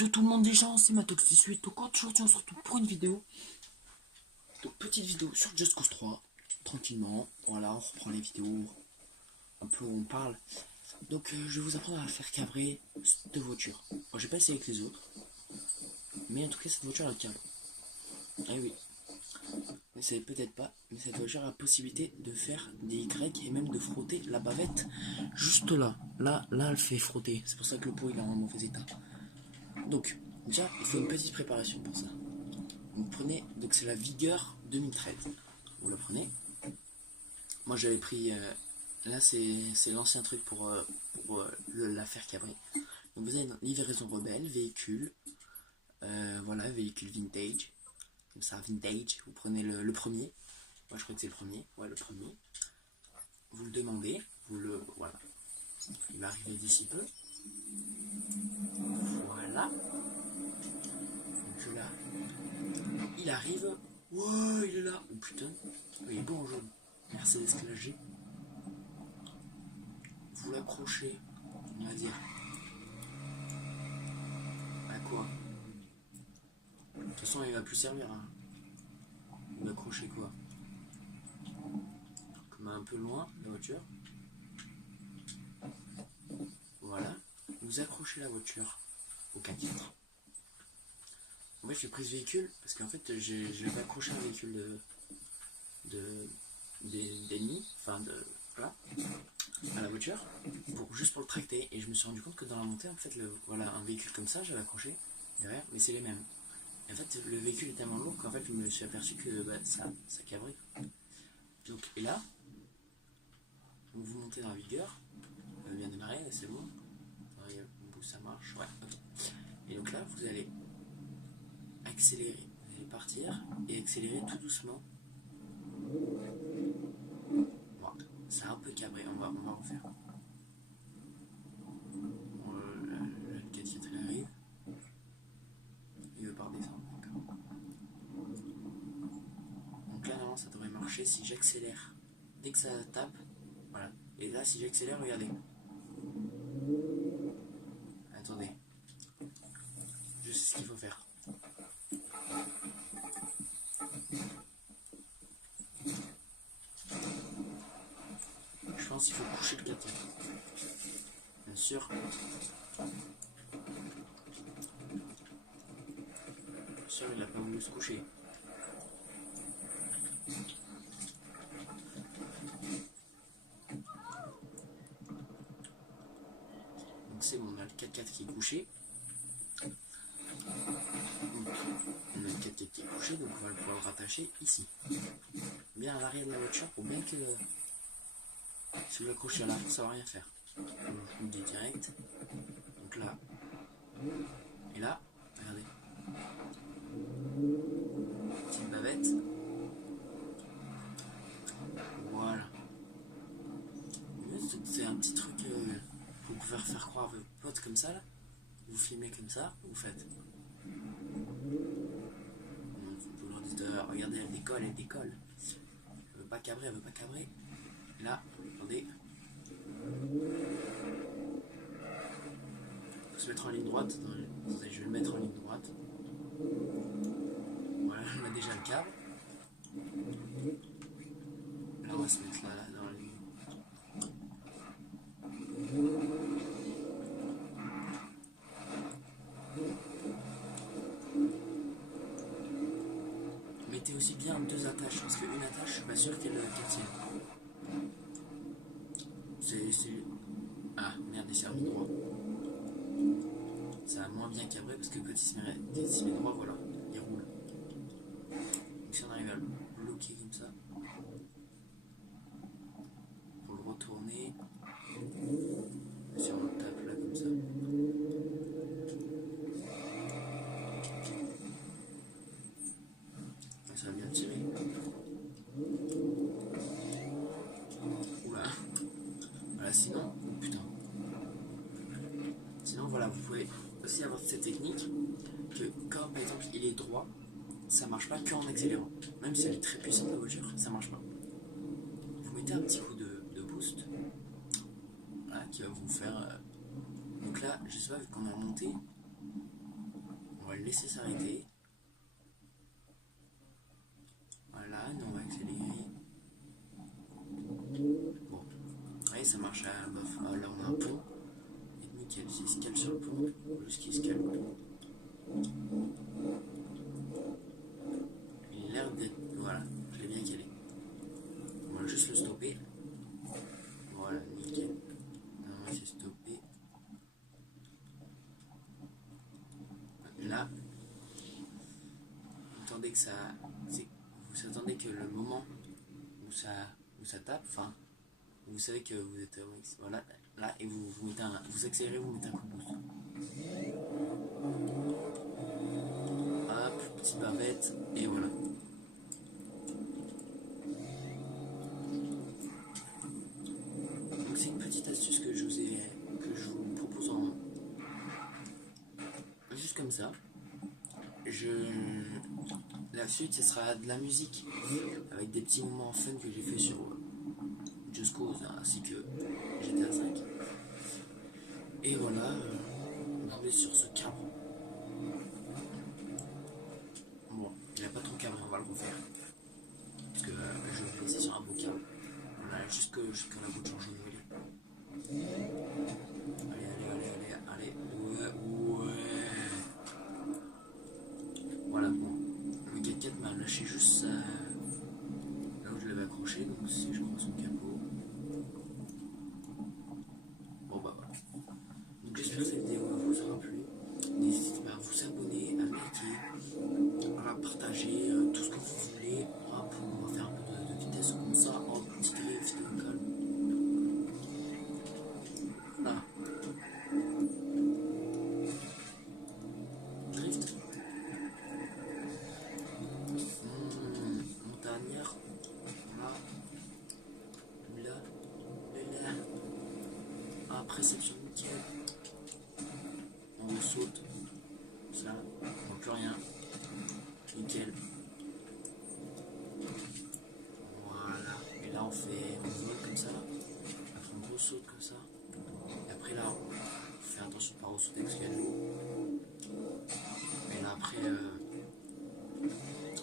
Yo tout le monde des gens, c'est Matox 18, donc aujourd'hui on se retrouve pour une vidéo. Donc petite vidéo sur Just Cause 3, tranquillement, voilà, on reprend les vidéos, un peu où on parle. Donc je vais vous apprendre à faire cabrer cette voiture. Bon, j'ai pas essayé avec les autres, mais en tout cas cette voiture elle cabre. Eh oui, vous savez peut-être pas, mais cette voiture a la possibilité de faire des Y et même de frotter la bavette juste là. Là elle fait frotter, c'est pour ça que le pot il est en mauvais état. Donc déjà il faut une petite préparation pour ça. Vous prenez, donc c'est la Vigueur 2013. Vous la prenez. Moi j'avais pris, là c'est l'ancien truc pour la faire cabrer. Donc vous avez une livraison rebelle, véhicule, voilà, véhicule vintage. Comme ça, vintage, vous prenez le premier. Moi je crois que c'est le premier, ouais le premier. Vous le demandez, voilà. Il va arriver d'ici peu. Voilà. Donc là, il arrive. Ouais, il est là. Oh putain, il est beau en jaune. Mercedes Classe G. Vous l'accrochez, on va dire. À quoi? De toute façon, il va plus servir. Hein. Vous l'accrochez quoi? Comme un peu loin, la voiture. Voilà. Vous accrochez la voiture au 4x4. En fait, j'ai pris ce véhicule parce qu'en fait, j'avais accroché un véhicule d'ennemi, enfin de voilà, à la voiture, juste pour le tracter. Et je me suis rendu compte que dans la montée, en fait, voilà, un véhicule comme ça, j'avais accroché derrière, mais c'est les mêmes. Et en fait, le véhicule est tellement lourd qu'en fait, je me suis aperçu que ça cabrait. Donc, et là, vous montez dans la vigueur, elle vient de démarrer, c'est bon. Ça marche, ouais. Okay. Et donc là, vous allez accélérer, vous allez partir et accélérer tout doucement. Bon, c'est un peu cabré, on va refaire. Bon, le 4 il arrive. Il veut pas redescendre, d'accord. Donc là, normalement, ça devrait marcher si j'accélère. Dès que ça tape, voilà. Et là, si j'accélère, regardez. Attendez. Je sais ce qu'il faut faire. Je pense qu'il faut coucher le 4. Bien sûr. Bien sûr, il n'a pas voulu se coucher. Donc c'est bon, on a le 4x4 qui est couché. Donc, on a le 4x4 qui est couché, donc on va pouvoir le rattacher ici. Bien à l'arrière de la voiture pour bien que si vous l'accrochez à l'arrière, ça va rien faire. Donc, je vous le dis direct. Donc là, et là, regardez. Petite bavette. Voilà. C'est un petit truc pour pouvoir faire croire à vos potes comme ça là. Vous filmez comme ça, vous faites. Vous leur dites regardez, elle décolle. Elle veut pas cabrer, Et là, attendez. Il faut se mettre en ligne droite. Attendez, je vais le mettre en ligne droite. Voilà, on a déjà le câble. Là, on va se mettre là dans la ligne. Mettez aussi bien 2 attaches, parce qu'une attache, je suis pas sûr qu'elle tienne. Ah, merde, il s'est remis droit. Ça a moins bien cabré, parce que quand il se met droit, voilà, il roule. Donc si on arrive à le bloquer comme ça, pour le retourner, si on le tape là comme ça, ça va bien tirer. Oula. Voilà, sinon, oh putain. Sinon, voilà, vous pouvez aussi avoir cette technique que quand par exemple il est droit, ça marche pas qu'en accélérant. Même si elle est très puissante la voiture, ça marche pas. Vous mettez un petit coup de boost, voilà, qui va vous faire. Donc là, je sais pas, vu qu'on a monté, le laisser s'arrêter. Voilà, nous on va accélérer. Bon, ouais, ça marche à bof. Ah, là on a un pont. Et nickel, s'il se cale sur le pont, juste qu'il se cale. Il a l'air d'être. Voilà, je l'ai bien calé. On va juste le stopper. Voilà, nickel. On va essayer de stopper. Là, vous attendez que ça. Vous attendez que le moment où ça tape, enfin, vous savez que vous êtes voilà, là, et vous accélérez, vous mettez un coup de boost. Hop, petite bavette, et voilà. Donc c'est une petite astuce que je vous propose juste comme ça. La suite, ce sera de la musique avec des petits moments fun que j'ai fait sur Just Cause ainsi que GTA 5. Et voilà, je vous laisse sur ce câble. Bon, il n'a pas trop câble, on va le refaire. Parce que je vais le laisser sur un beau câble. Voilà, jusqu'à la bout de changer de volet. Allez. Ouais. Voilà, bon. Le 4x4 m'a lâché juste là où je l'avais accroché, donc si je crois son capot. Bon bah voilà. Donc j'espère que cette vidéo vous aura plu. N'hésitez pas à vous abonner, à liker, à partager tout ce que vous voulez. On va faire un peu de vitesse comme ça, en petit drift de calme. Voilà. Drift. Montagnard. Là. Après section nickel. On saute. Ça. On plus rien. Nickel. Voilà. Et là on vole comme ça. Après on saute comme ça. Et après là, on fait attention pas au sauter parce qu'il y a de l'eau. Et là après,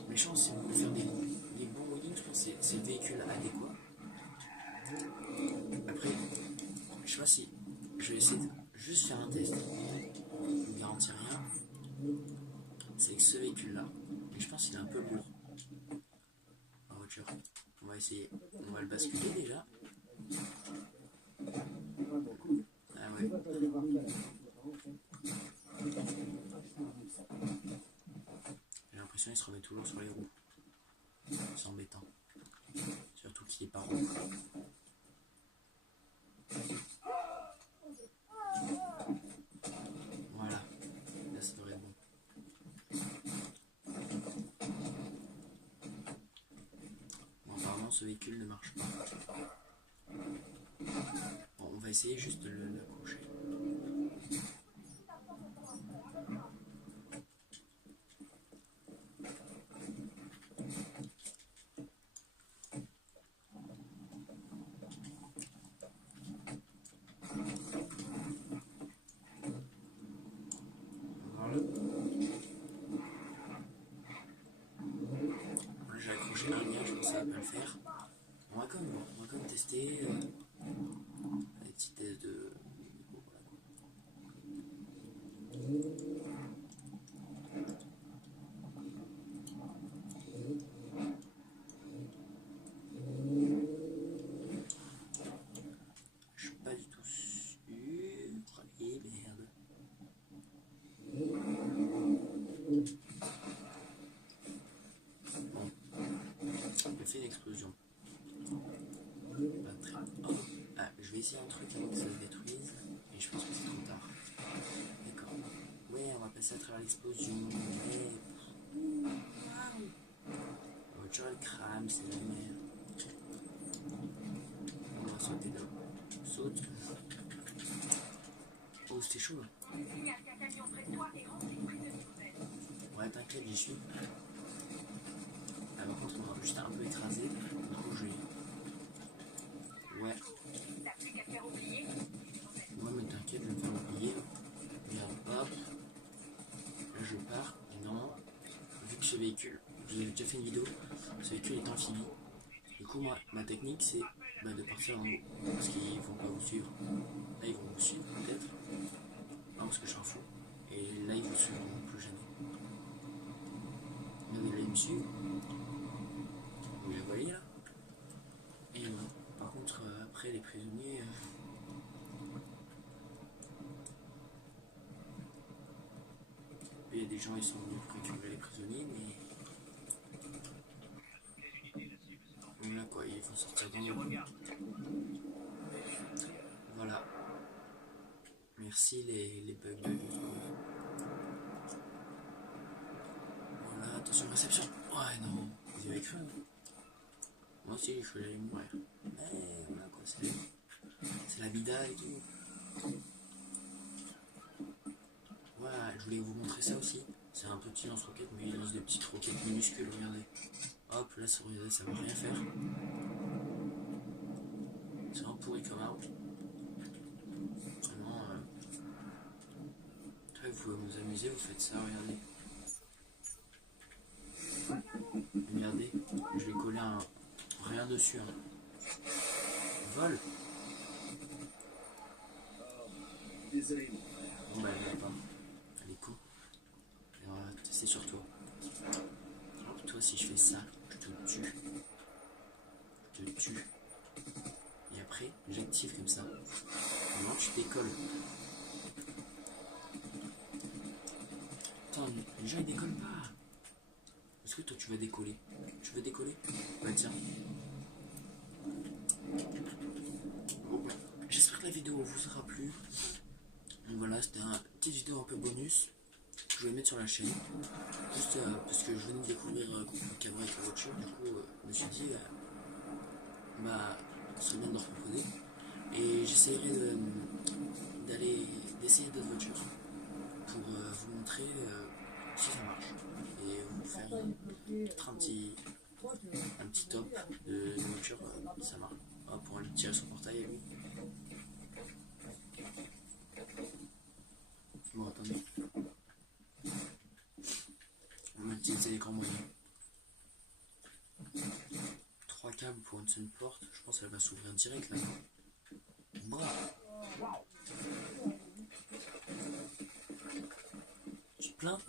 les chances si vous voulez faire des bons modding, je pense que c'est le véhicule adéquat. Après, je sais pas si je vais essayer de juste faire un test. Je ne vous garantis rien. C'est avec ce véhicule là. Mais je pense qu'il est un peu lourd. La voiture. On va essayer. On va le basculer déjà. Ah ouais. J'ai l'impression qu'il se remet toujours sur les roues. C'est embêtant. Surtout qu'il est pas rond. Voilà. Là ça devrait être bon. Bon, apparemment ce véhicule ne marche pas. Bon, on va essayer juste de l'accrocher. J'ai accroché un lien, je pense que ça va pas le faire. On va quand même tester des petits tests de. Je suis pas du tout sûr. Et merde. Bon. Il a fait une explosion. Pas très... Oh. Ah, je vais essayer un truc avant que ça se détruise. Mais je pense que c'est trop tard. D'accord. Ouais, on va passer à travers l'explosion. Mais... la voiture elle crame, c'est la merde. On va sauter là. Saute. Oh, c'était chaud là. Ouais, t'inquiète, j'y suis. Ah, par contre, on va juste un peu écraser. Ouais. Ouais, mais t'inquiète, je vais me faire oublier. Regarde, hop. je pars. Et non, vu que ce véhicule, j'ai déjà fait une vidéo, ce véhicule est amphibie. Du coup, moi, ma technique, c'est de partir en haut. Parce qu'ils vont pas vous suivre. Là, ils vont vous suivre peut-être. Non, parce que je suis un fou. Et là, ils vous suivront plus jamais. Regardez, là, ils me suivent. Vous les voyez là? Et non. Par contre, après, les prisonniers. Il y a des gens, ils sont venus pour récupérer les prisonniers, mais. Voilà quoi, ils vont sortir dans l'eau. Voilà. Merci les bugs de YouTube. Voilà, attention réception. Ouais non, vous avez cru. Moi aussi je suis allé mourir. Mais voilà quoi, c'est la bida et tout. Voilà, je voulais vous montrer ça aussi. C'est un petit lance-roquette, mais il lance des petites roquettes minuscules, regardez. Hop, là ça va rien faire. C'est un pourri comme arbre. Vraiment, vous pouvez vous amuser, vous faites ça, regardez. Regardez, je vais coller rien dessus. Hein. Vol. Désolé. Bon bah elle va pas. Elle est con. Et on va tester sur toi. Alors toi si je fais ça, je te tue. Je te tue. Et après, j'active comme ça. Maintenant tu décolles. Attends, les gens ils décollent pas. Est-ce que toi tu vas décoller? Tu veux décoller? Bah tiens. Bon, j'espère que la vidéo vous aura plu. Donc voilà, c'était une petite vidéo un peu bonus. Je vais mettre sur la chaîne. Juste parce que je venais de découvrir Cabra avec la voiture. Du coup, je me suis dit, ce serait bien de reproposer. Et j'essaierai d'essayer d'autres voitures pour vous montrer si ça marche. Et vous faire peut-être un petit top de voiture, ça marche. Pour aller tirer son portail à lui. Bon, attendez. On va utiliser l'écran moyen. 3 câbles pour une seule porte. Je pense qu'elle va s'ouvrir direct là. Bravo. Tu te plains?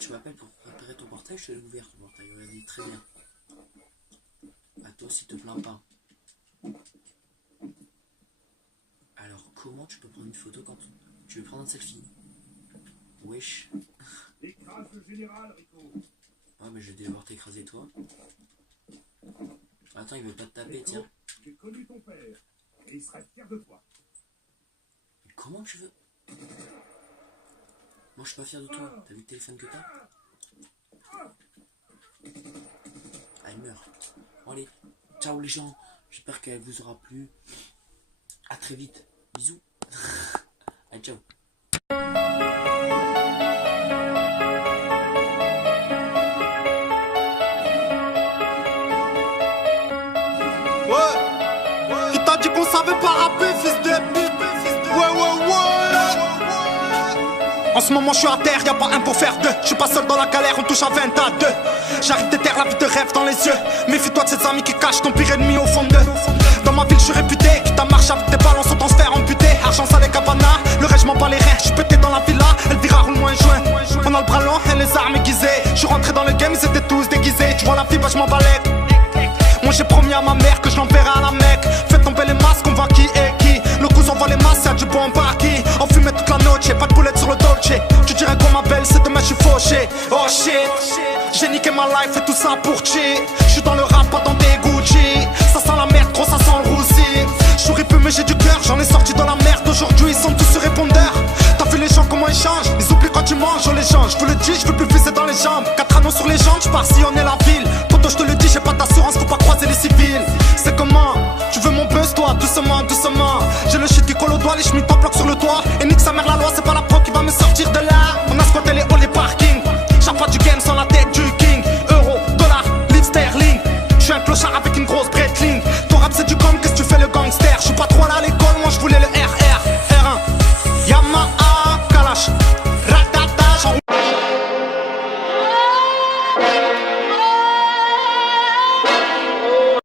Tu m'appelles pour préparer ton portail, je te l'ai ouvert ton portail. On l'a dit très bien. À toi aussi te plains pas. Alors comment tu peux prendre une photo quand tu veux prendre un selfie? Wesh. Écrase le général, Rico. Ouais mais je vais devoir t'écraser toi. Attends, il veut pas te taper, Rico, tiens. j'ai connu ton père et il serait fier de toi. Mais comment tu veux? Moi je suis pas fier de toi. T'as vu le téléphone que t'as? Ah il meurt. Bon allez, ciao les gens. J'espère qu'elle vous aura plu. A très vite. Bisous. Allez, ciao. Ouais. Qui t'a dit qu'on savait pas rapper, fils de pute? Ouais. En ce moment je suis à terre, y'a pas un pour faire deux. Je suis pas seul dans la galère, on touche à 20 à 2. J'arrive déterre, la vie de rêve dans les yeux. Méfie-toi de ces amis qui cachent ton pire ennemi au fond d'eux. Dans ma ville je suis réputé, qui t'a marché avec tes balances autant se faire amputer. Argent salé cabana, le reste je m'en bats les reins. Je suis pété dans la villa, elle vira roule-moi un joint. On a le bras long et les armes aiguisées. Je suis rentré dans le game, ils étaient tous déguisés. Tu vois la fille, bah je m'en balais. Moi j'ai promis à ma mère que je l'enverrai à la Mecque. Faites tomber les masques, on voit qui est qui. Le coup s'envoie les masses, y'a du bon parquet. On fumait toute la noche, pas de boulettes sur le Dolce. Tu dirais qu'on m'appelle, c'est demain je suis fauché. Oh shit, j'ai niqué ma life et tout ça pour cheat. J'suis dans le rap, pas dans des Gucci. Ça sent la merde, gros ça sent le roussi. J'aurais peu mais j'ai du cœur, j'en ai sorti dans la merde. Aujourd'hui ils sont tous sur répondeur. T'as vu les gens comment ils changent? Ils oublient quand tu manges, on les change. Je vous le dis, je veux plus viser dans les jambes. 4 anneaux sur les jambes, j'pars sillonner la ville. Poto je te le dis, j'ai pas d'assurance, faut pas croiser les civils. C'est comment? Tu veux mon buzz toi? Doucement, doucement. J'ai le shit qui colle au doigt, les chemises en bloc sur le toit. Et nique sa mère la loi, c'est pas la pro qui va me sortir de là. On a squatté les halls, les parkings. Chaque fois du game sans la tête du king. Euro, dollar, livre sterling. J'suis un clochard avec une grosse breitling. Ton rap c'est du com, qu'est-ce que tu fais le gangster? J'suis pas trop là à l'école, moi j'voulais le